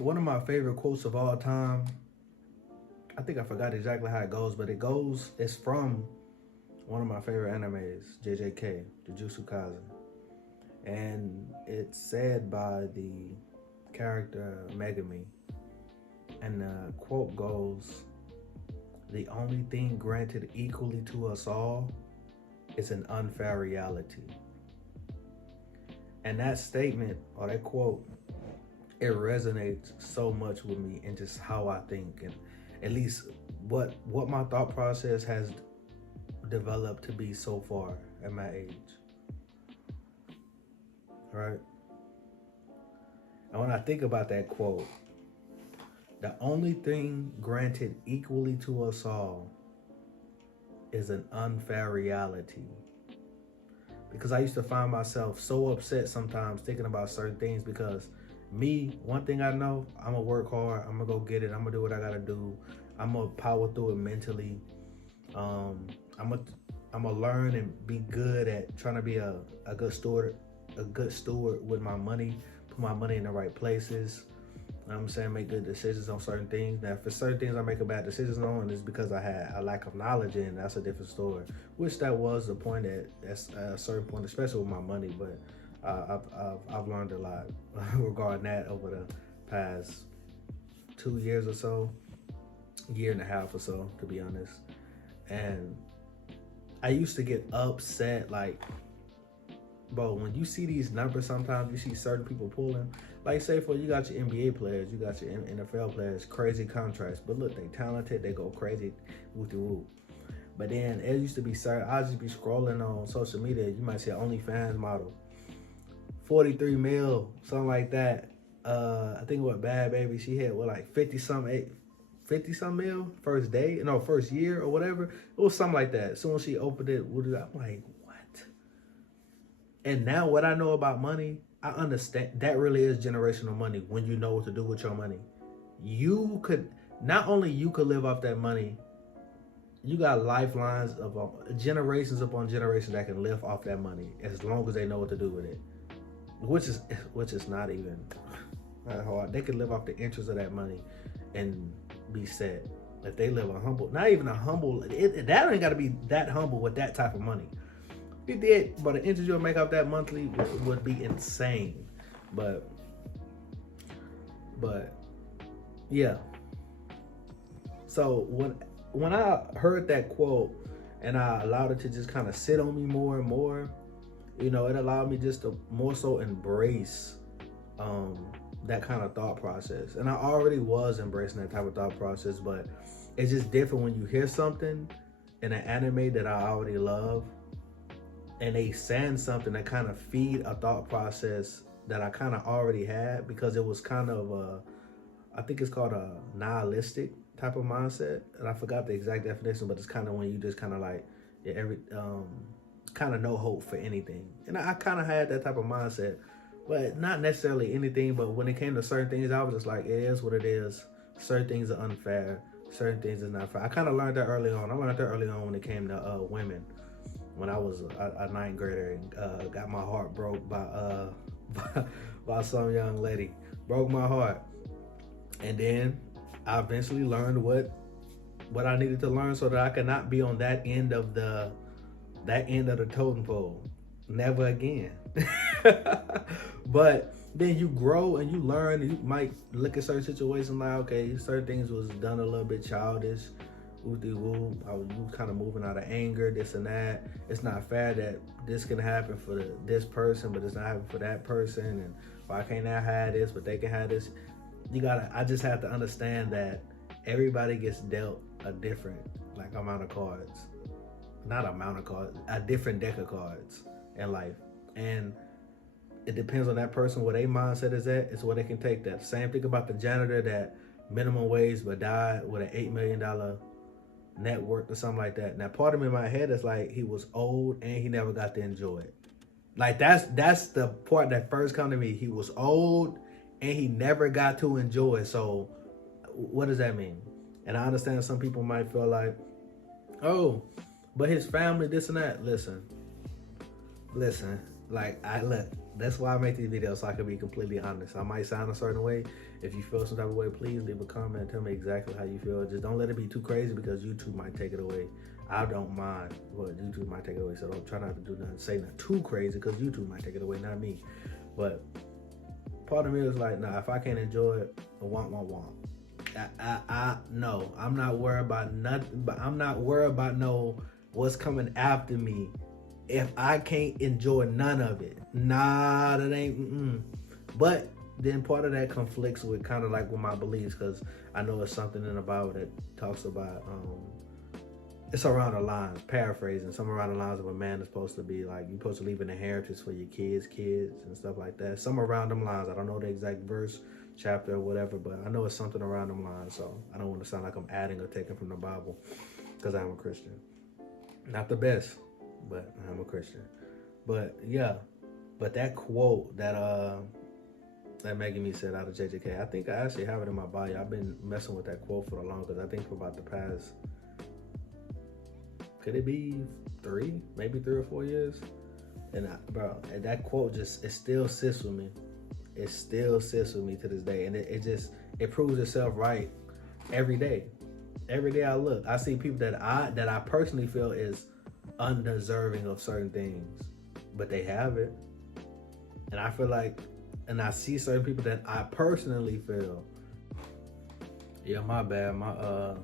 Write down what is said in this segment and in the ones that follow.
One of my favorite quotes of all time, I think I forgot exactly how it goes, but it's from one of my favorite animes, JJK, Jujutsu Kaisen. And it's said by the character Megami. And the quote goes, "The only thing granted equally to us all is an unfair reality." And that statement or that quote, it resonates so much with me and just how I think, and at least what my thought process has developed to be so far at my age. Right? And when I think about that quote, the only thing granted equally to us all is an unfair reality. Because I used to find myself so upset sometimes thinking about certain things because me, one thing I know, I'm gonna work hard, I'm gonna go get it, I'm gonna do what I gotta do, I'm gonna power through it mentally. Um, I'm gonna I'm gonna learn and be good at trying to be a good steward with my money, put my money in the right places. You know what I'm saying, make good decisions on certain things. Now, for certain things I make a bad decisions on, it's because I had a lack of knowledge, and that's a different story. Which that was the point at a certain point, especially with my money. But I've learned a lot regarding that over the past 2 years or so, year and a half or so, to be honest. And I used to get upset, like, bro, when you see these numbers, sometimes you see certain people pulling. Like, say for you got your NBA players, you got your NFL players, crazy contracts. But look, they talented, they go crazy, whoop de whoop. But then it used to be certain. I just be scrolling on social media. You might see an OnlyFans model, 43 mil, something like that. I think what Bad Baby, she had what, like 50 some mil first day, no, first year or whatever. It was something like that. As soon as she opened it, I'm like, what? And now what I know about money, I understand that really is generational money when you know what to do with your money. You could, not only you could live off that money, you got lifelines of generations upon generations that can live off that money as long as they know what to do with it. Which is not even that hard. They could live off the interest of that money and be set. If they live a humble, not even a humble, that ain't got to be that humble with that type of money. If you did, but the interest you'll make off that monthly would be insane. But yeah. So when I heard that quote and I allowed it to just kind of sit on me more and more, it allowed me just to more so embrace that kind of thought process. And I already was embracing that type of thought process, but it's just different when you hear something in an anime that I already love and they saying something that kind of feed a thought process that I kind of already had, because it was kind of I think it's called a nihilistic type of mindset, and I forgot the exact definition, but it's kind of when you just kind of like, yeah, kind of no hope for anything. And I kind of had that type of mindset, but not necessarily anything. But when it came to certain things, I was just like, it is what it is. Certain things are unfair. Certain things is not fair. I kind of learned that early on. I learned that early on when it came to women. When I was a ninth grader and got my heart broke by by some young lady, broke my heart, and then I eventually learned what I needed to learn so that I could not be on that end of the totem pole. Never again. But then you grow and you learn, and you might look at certain situations like, okay, certain things was done a little bit childish. Woo, I was kind of moving out of anger, this and that. It's not fair that this can happen for this person, but it's not happening for that person. And why can't I have this, but they can have this? I just have to understand that everybody gets dealt a different amount of cards. Not amount of cards, a different deck of cards in life. And it depends on that person where their mindset is at, is where they can take that. Same thing about the janitor that minimum wage but died with an $8 million net worth or something like that. Now part of me in my head is like, he was old and he never got to enjoy it. Like that's the part that first come to me. He was old and he never got to enjoy it. So what does that mean? And I understand some people might feel like, oh, but his family, this and that. Listen. Like, look, that's why I make these videos, so I can be completely honest. I might sound a certain way, If you feel some type of way, please leave a comment and tell me exactly how you feel. Just don't let it be too crazy because YouTube might take it away. I don't mind, but YouTube might take it away. So don't try not to do nothing, say nothing too crazy because YouTube might take it away, not me. But part of me is like, nah, if I can't enjoy it, womp. No, I'm not worried about nothing, but I'm not worried about what's coming after me if I can't enjoy none of it. Nah, that ain't, But then part of that conflicts with kind of like with my beliefs, because I know it's something in the Bible that talks about, it's around the lines, paraphrasing, some around the lines of a man is supposed to be like, you're supposed to leave an inheritance for your kids and stuff like that. Some around them lines. I don't know the exact verse, chapter, or whatever, but I know it's something around them lines. So I don't want to sound like I'm adding or taking from the Bible because I'm a Christian. Not the best, but I'm a Christian. But yeah, but that quote that Maggie Me said out of JJK, I think I actually have it in my bio. I've been messing with that quote for the longest. I think for about the past, could it be maybe 3 or 4 years? And that quote it still sits with me. It still sits with me to this day. And it proves itself right every day. Every day I look, I see people that I personally feel is undeserving of certain things, but they have it. And I feel like, and I see certain people that I personally feel, yeah, my bad. I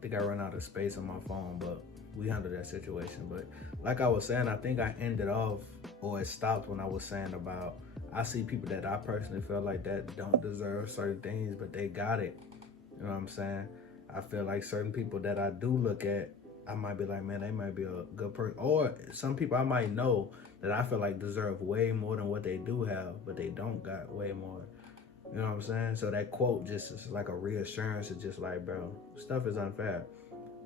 think I ran out of space on my phone, but we handled that situation. But like I was saying, I think I ended off, or it stopped when I was saying about, I see people that I personally feel like that don't deserve certain things, but they got it. You know what I'm saying? I feel like certain people that I do look at, I might be like, man, they might be a good person. Or some people I might know that I feel like deserve way more than what they do have, but they don't got way more. You know what I'm saying? So that quote just is like a reassurance. It's just like, bro, stuff is unfair.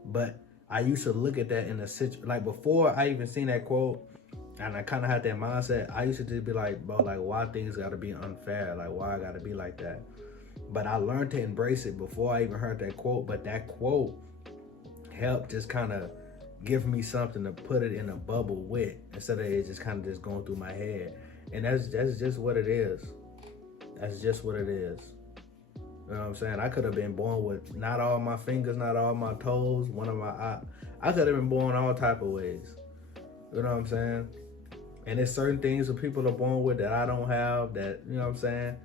But I used to look at that in a situation, like before I even seen that quote, and I kind of had that mindset, I used to just be like, bro, like why things gotta be unfair? Like why I gotta be like that? But I learned to embrace it before I even heard that quote. But that quote helped just kind of give me something to put it in a bubble with, instead of it just kind of just going through my head. And that's just what it is. That's just what it is. You know what I'm saying? I could have been born with not all my fingers, not all my toes, one of my eye. I could have been born all type of ways. You know what I'm saying? And there's certain things that people are born with that I don't have, that, you know what I'm saying?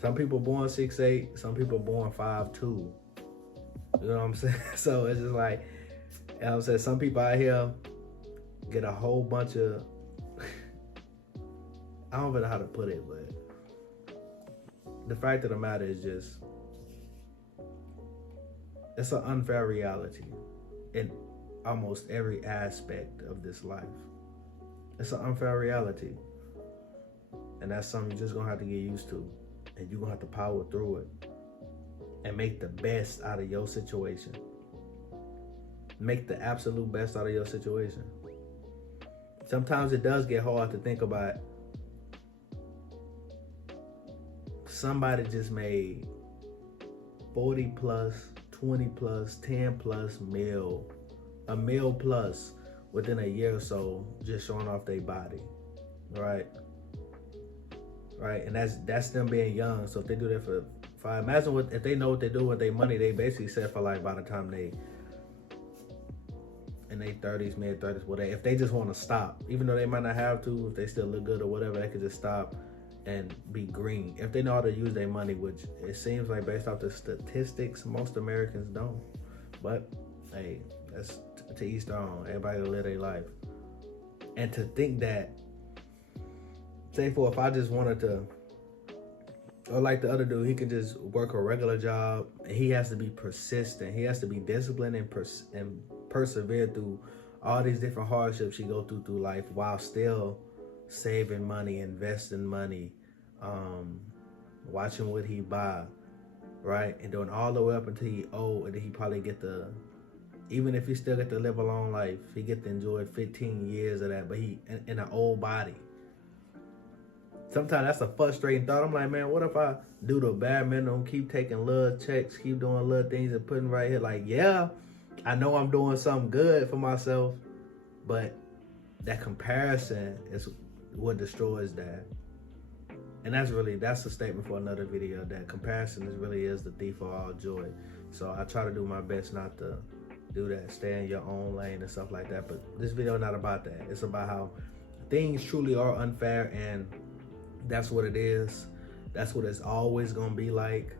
Some people born 6'8", some people born 5'2". You know what I'm saying? So it's just like, you know what I'm saying, some people out here get a whole bunch of, I don't know how to put it, but the fact of the matter is just, it's an unfair reality in almost every aspect of this life. It's an unfair reality. And that's something you're just gonna have to get used to. And you're gonna have to power through it and make the best out of your situation. Make the absolute best out of your situation. Sometimes it does get hard to think about somebody just made 40 plus, 20 plus, 10 plus meal, a meal plus within a year or so, just showing off their body, right? Right, and that's them being young. So if they do that for 5, imagine if they know what they do with their money, they basically set for life by the time they in their 30s, mid 30s, whatever. If they just want to stop, even though they might not have to, if they still look good or whatever, they could just stop and be green. If they know how to use their money, which it seems like based off the statistics, most Americans don't. But hey, that's to each their own. Everybody live their life. And to think that, say for if I just wanted to, or like the other dude, he can just work a regular job. He has to be persistent. He has to be disciplined and persevere through all these different hardships he go through life while still saving money, investing money, watching what he buy, right? And doing all the way up until he old, and then he probably get even if he still get to live a long life, he get to enjoy 15 years of that, but he in an old body. Sometimes that's a frustrating thought. I'm like, man, what if I do the bare minimum, keep taking little checks, keep doing little things and putting right here? Like, yeah, I know I'm doing something good for myself, but that comparison is what destroys that. And that's a statement for another video, that comparison really is the thief of all joy. So I try to do my best not to do that, stay in your own lane and stuff like that. But this video is not about that. It's about how things truly are unfair, and that's what it is. That's what it's always gonna be like.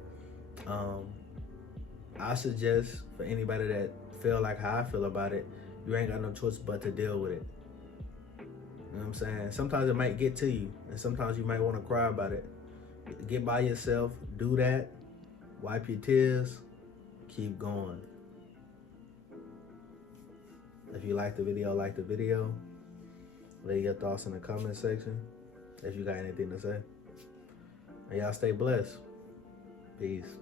I suggest for anybody that feel like how I feel about it, you ain't got no choice but to deal with it. You know what I'm saying? Sometimes it might get to you, and sometimes you might want to cry about it. Get by yourself, do that, wipe your tears, keep going. If you like the video, leave your thoughts in the comment section if you got anything to say. And y'all stay blessed. Peace.